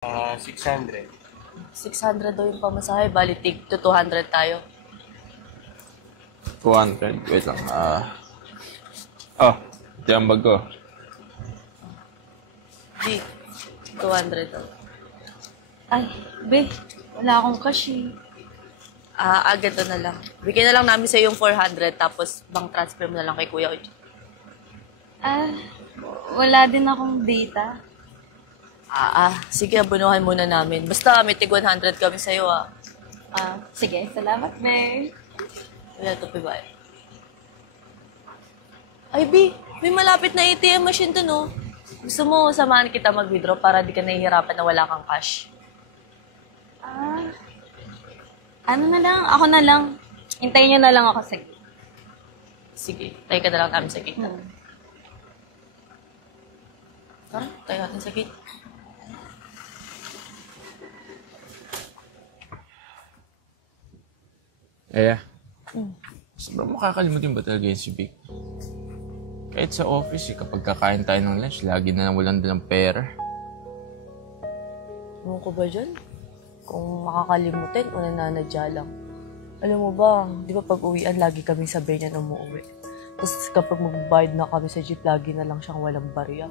600. 600 daw yung pamasahe, bali tig to 200 tayo. 200. Wait lang. Oh, ito yung bag ko. Di, 200 daw. Ay, be, wala akong cash eh. Ganito na lang. Bigyan na lang namin sa yung 400 tapos bank transfer mo na lang kay Kuya Uji. Wala din akong data. Sige, abunuhan muna namin. Basta may tig 100 kami sa'yo Sige, salamat, May. Wala ito, ba? Ay, B, may malapit na ATM machine to, no? Gusto mo samahan kita mag-withdraw para di ka nahihirapan na wala kang cash? Ano na lang, ako na lang. Hintayin niyo na lang ako sa gate. Sige, tayo ka na lang namin sa gate. Tara, tayo natin sa gate. Sobrang makakalimutin ba talaga yun si Vic? Kahit sa office, kapag kakain tayo ng lunch, lagi na walang dalang pera. Ewan ko ba dyan? Kung makakalimutin o nananadya lang. Alam mo ba, di ba pag uwian, lagi kami sabay niya na umuwi. Tapos kapag magbayad na kami sa jeep, lagi na lang siyang walang barya.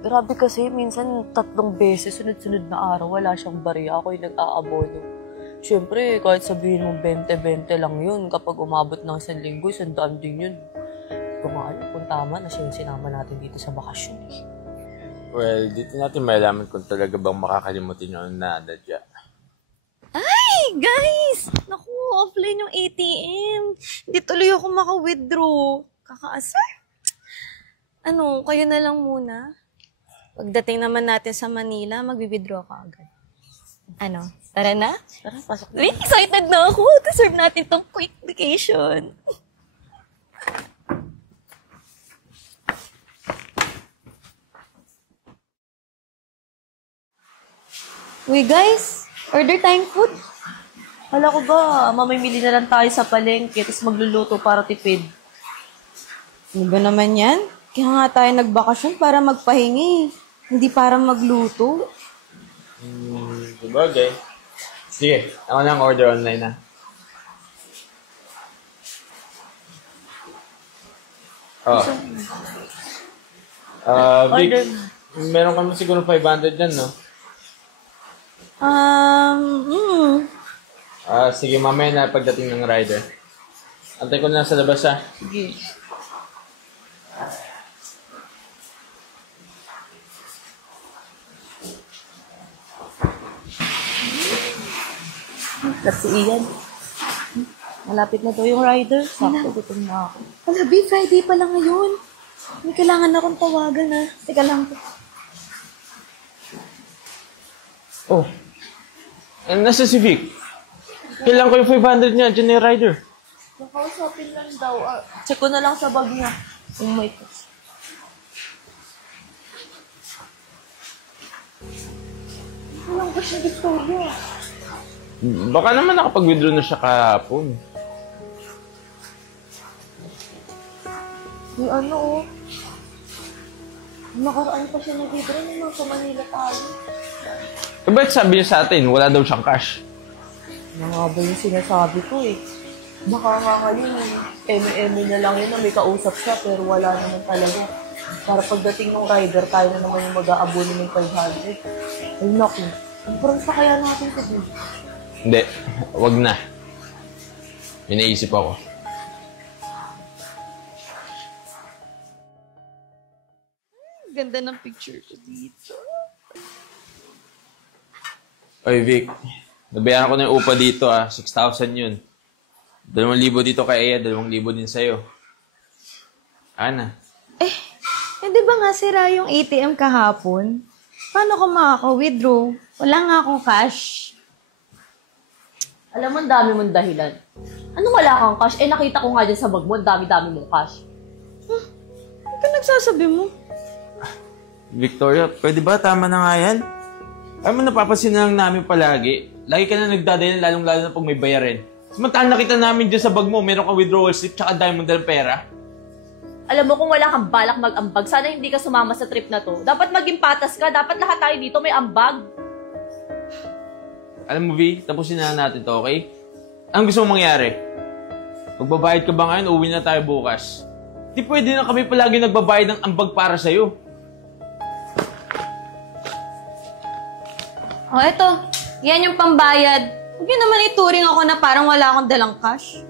Grabe kasi, minsan 3 beses, sunod-sunod na araw, wala siyang barya. Ako yung nag-aabono. Siyempre, kahit sabihin mo 20-20 lang yun, kapag umabot ng 1 linggo, 100 din yun. Kung maalam kung tama na siya yung sinama natin dito sa bakasyon eh. Well, dito natin malalaman kung talaga bang makakalimutin yung nanadya. Ay, guys! Naku, offline yung ATM. Hindi tuloy ako maka-withdraw. Kakaasar. Kayo na lang muna. Pagdating naman natin sa Manila, mag-withdraw ka agad. Tara na? Tara, pasok na. Really excited na ako. Deserve natin tong quick vacation. Uy, guys! Order tayong food. Hala ko ba, mamimili na lang tayo sa palengke, tapos magluluto para tipid. Ano ba naman yan? Kaya nga tayo nagbakasyon para magpahingi. Hindi para magluto. Sabagay. Sige, ako na ang order online na. Vic, Order. meron kami siguro 500 dyan, no? Sige, mamaya na pagdating ng rider. Antay ko na sa labas, ha? Sige. Kasi iyan. Malapit na daw yung rider. Sakto, gutom na ako. Wala, B, Friday pa lang ngayon. May kailangan akong tawagan, ha. Teka lang. Oh. Nasa si Vic? Kailangan ko yung 500 niya. Diyan na yung rider. Nakausapin lang daw. Check ko na lang sa bag niya. Kung may cash. Walang cash na Victoria. Baka naman nakapag-withdraw na siya kahapon. Yung nakaraan pa siya nag-withdraw nung sa Manila tayo. Ba't sabi niya sa atin, wala daw siyang cash? Ano nga ba yung sinasabi ko eh? Baka nga ngayon, eme-eme na lang yun na may kausap siya pero wala naman talaga. Para pagdating ng rider, tayo na naman yung mag-aabono ng 500. Ay naku, parang pa kaya natin ito. Hindi, wag na. May naisip ako. Ganda ng picture ko dito. Oy, Vic. Nabayaran ko na yung upa dito, 6,000 yun. 2,000 dito kay Ea, 2,000 din sa'yo. Ana. Di ba nga sira yung ATM kahapon? Paano ko makaka-withdraw? Wala nga akong cash. Alam mo, ang dami mong dahilan. Anong wala kang cash? Nakita ko nga dyan sa bag mo, ang dami-dami mong cash. Ano ka nagsasabi mo? Victoria, pwede ba? Tama na nga yan. Alam mo, napapansin na lang namin palagi. Lagi ka na nagdadayan, lalong-lalo na pag may bayarin. Samantahan nakita namin dyan sa bag mo, meron kang withdrawal slip tsaka dahil mo dalang pera. Alam mo, kung wala kang balak mag-ambag, sana hindi ka sumama sa trip na to. Dapat maging patas ka. Dapat lahat tayo dito may ambag. Alam mo, V, tapusin na natin to, okay? Anong gusto mong mangyari? Magbabayad ka ba ngayon, uwi na tayo bukas? Di pwede na kami palagi nagbabayad ng ambag para sa'yo. Oh, eto. Yan yung pambayad. Huwag niyo naman ituring ako na parang wala akong dalang cash.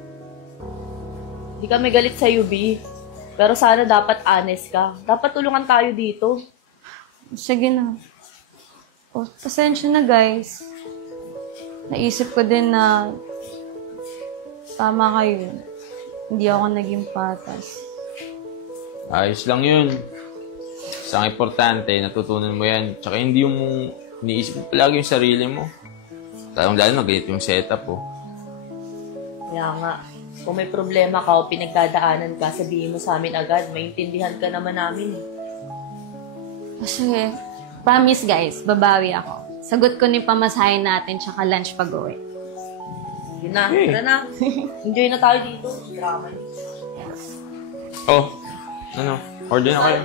Hindi kami galit sa UB. Pero sana dapat honest ka. Dapat tulungan tayo dito. Sige na. Oh, pasensya na guys. Naisip ko din na tama kayo. Hindi ako naging patas. Ayos lang yun. Isang importante, natutunan mo yan. Tsaka hindi yung iniisip mo palagi yung sarili mo. Lalo na ganito yung setup, oh. Kaya nga, kung may problema ka o pinagdadaanan ka, sabihin mo sa amin agad. Maintindihan ka naman namin. Sige. Promise guys, babawi ako. Sagot ko ni pamasahin natin tsaka lunch pag-uwi. Yun na, tara na. Enjoy na tayo dito. Drama yun. Oh, ano? Order na kayo.